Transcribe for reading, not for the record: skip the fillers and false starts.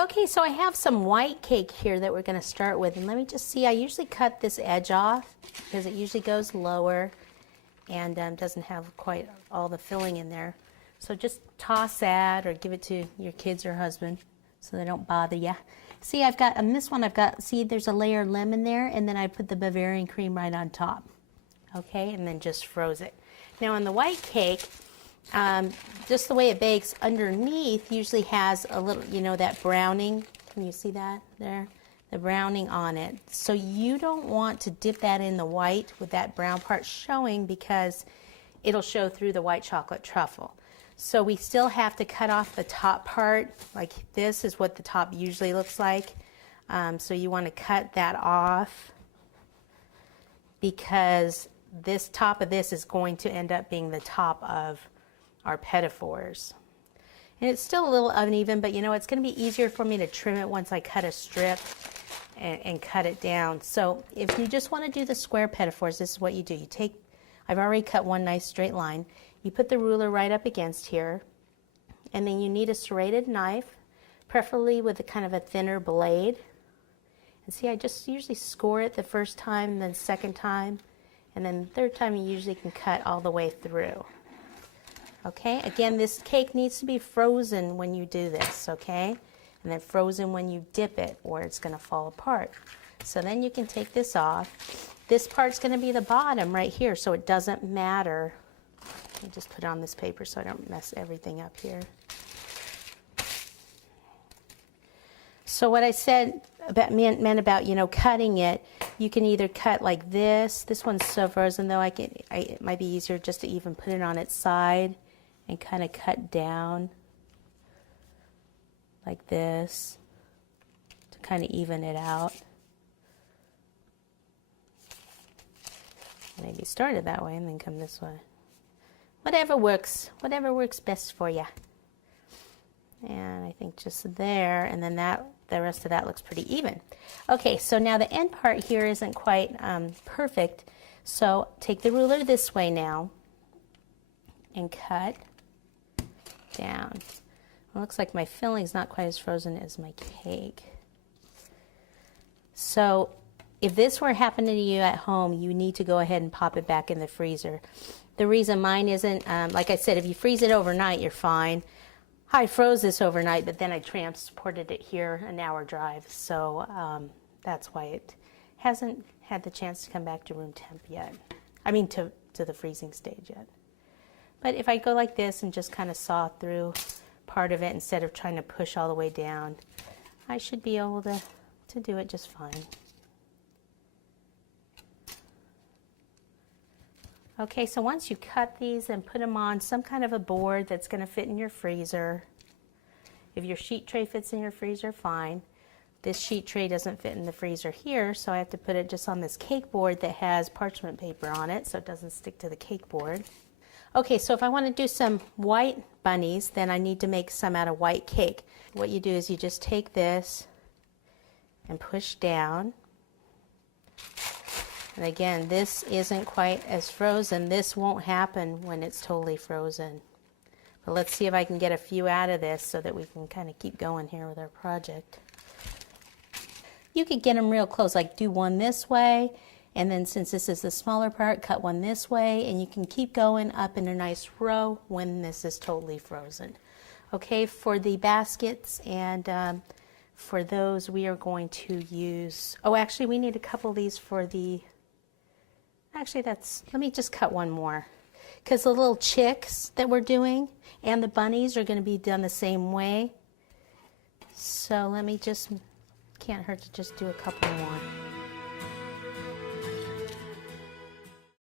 Okay, so I have some white cake here that we're going to start with, and let me just see. I usually cut this edge off because it usually goes lower and doesn't have quite all the filling in there. So just toss that or give it to your kids or husband so they don't bother you. See, I've got, on this one, see, there's a layer of lemon there, and then I put the Bavarian cream right on top. Okay, and then just froze it. Now on the white cake, just the way it bakes, underneath usually has a little, you know, that browning. Can you see that there? The browning on it. So you don't want to dip that in the white with that brown part showing because it'll show through the white chocolate truffle. So we still have to cut off the top part. Like this is what the top usually looks like. So you want to cut that off because this top of this is going to end up being the top of our Petit-Fours. And it's still a little uneven, but you know, it's going to be easier for me to trim it once I cut a strip and cut it down. So if you just want to do the square Petit-Fours, this is what you do. You take, I've already cut one nice straight line. You put the ruler right up against here, and then you need a serrated knife, preferably with a kind of a thinner blade. And see, I just usually score it the first time, then second time, and then the third time you usually can cut all the way through. Okay, again, this cake needs to be frozen when you do this, okay? And then frozen when you dip it, or it's going to fall apart. So then you can take this off. This part's going to be the bottom right here, so it doesn't matter. Let me just put it on this paper so I don't mess everything up here. So what I said about meant about, you know, cutting it, you can either cut like this. This one's so frozen, though it might be easier just to even put it on its side and kind of cut down like this to kind of even it out. Maybe start it that way and then come this way. Whatever works best for you. And I think just there, and then the rest of that looks pretty even. Okay, so now the end part here isn't quite perfect. So take the ruler this way now and cut down. It looks like my filling's not quite as frozen as my cake. So if this were happening to you at home, you need to go ahead and pop it back in the freezer. The reason mine isn't, like I said, if you freeze it overnight, you're fine. I froze this overnight, but then I transported it here an hour drive. So that's why it hasn't had the chance to come back to room temp yet. I mean to the freezing stage yet. But if I go like this and just kind of saw through part of it instead of trying to push all the way down, I should be able to do it just fine. Okay, so once you cut these and put them on some kind of a board that's going to fit in your freezer. If your sheet tray fits in your freezer, fine. This sheet tray doesn't fit in the freezer here, so I have to put it just on this cake board that has parchment paper on it so it doesn't stick to the cake board. Okay, so if I want to do some white bunnies, then I need to make some out of white cake. What you do is you just take this and push down. And again, this isn't quite as frozen. This won't happen when it's totally frozen. But let's see if I can get a few out of this so that we can kind of keep going here with our project. You could get them real close, like do one this way, and then since this is the smaller part, cut one this way, and you can keep going up in a nice row when this is totally frozen. Okay, for the baskets and for those we are going to use, oh actually we need a couple of these for the, actually let me just cut one more. Because the little chicks that we're doing and the bunnies are going to be done the same way. So let me just, can't hurt to just do a couple more.